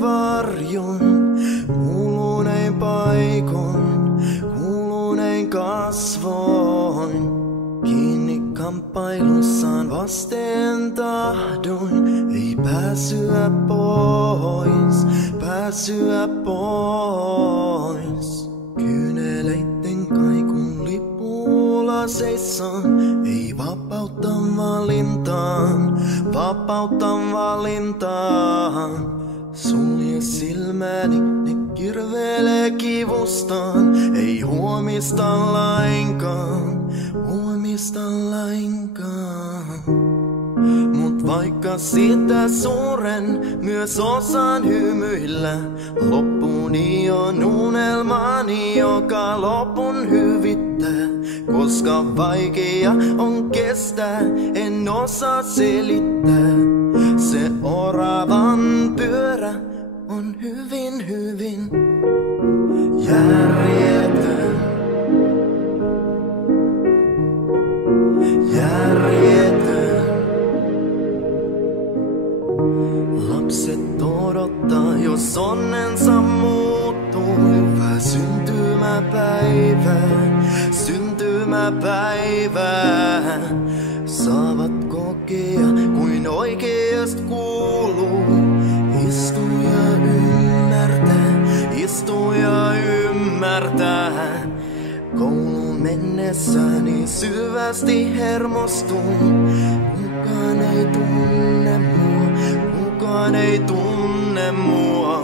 varjon, kuluneen paikon, kuluneen kasvoin. Kiinni kamppailussaan vasten tahdoin, ei pääsyä pois, pääsyä pois. Kyyneleitten kaikun lipulla seisaan, ei vapautta valintaan, vapautta valintaan. Sulje silmäni, ne kirvelee kivustaan, ei huomista lainkaan, huomista lainkaan. Mut vaikka sitä suuren, myös osaan hymyillä, loppuni on unelmani, joka lopun hyvittää. Koska vaikea on kestää, en osaa selittää. Se oravan pyörä on hyvin, hyvin järjetön. Järjetön. Lapset odottaa, jos onnensa muuttuu. Hyvä syntymäpäivää, syntymäpäivää. Saavat kokea, kuin oikeast kuuluu. Istu ja ymmärtää, istu ja ymmärtää. Kouluun mennessäni syvästi hermostun. Kukaan ei tunne mua, kukaan ei tunne mua.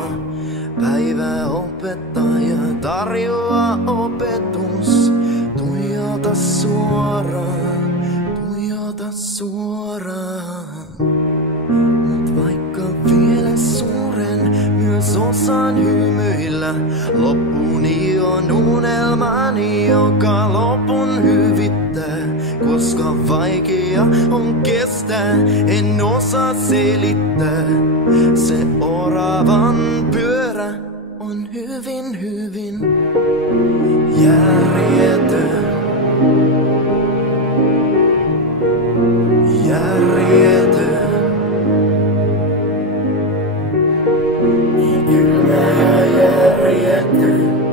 Päiväopettaja tarjoaa opetus. Tuijota suoraan, tuijota suoraan. Mut vaikka vielä suuren, myös osaan hymyillä. Loppuni on unelmani, joka lopun hyvittää. Koska vaikea on kestää, en osaa selittää. Se oravan pyörä on hyvin, hyvin järjetön. Järjetön. Niin kylmä ja järjetön.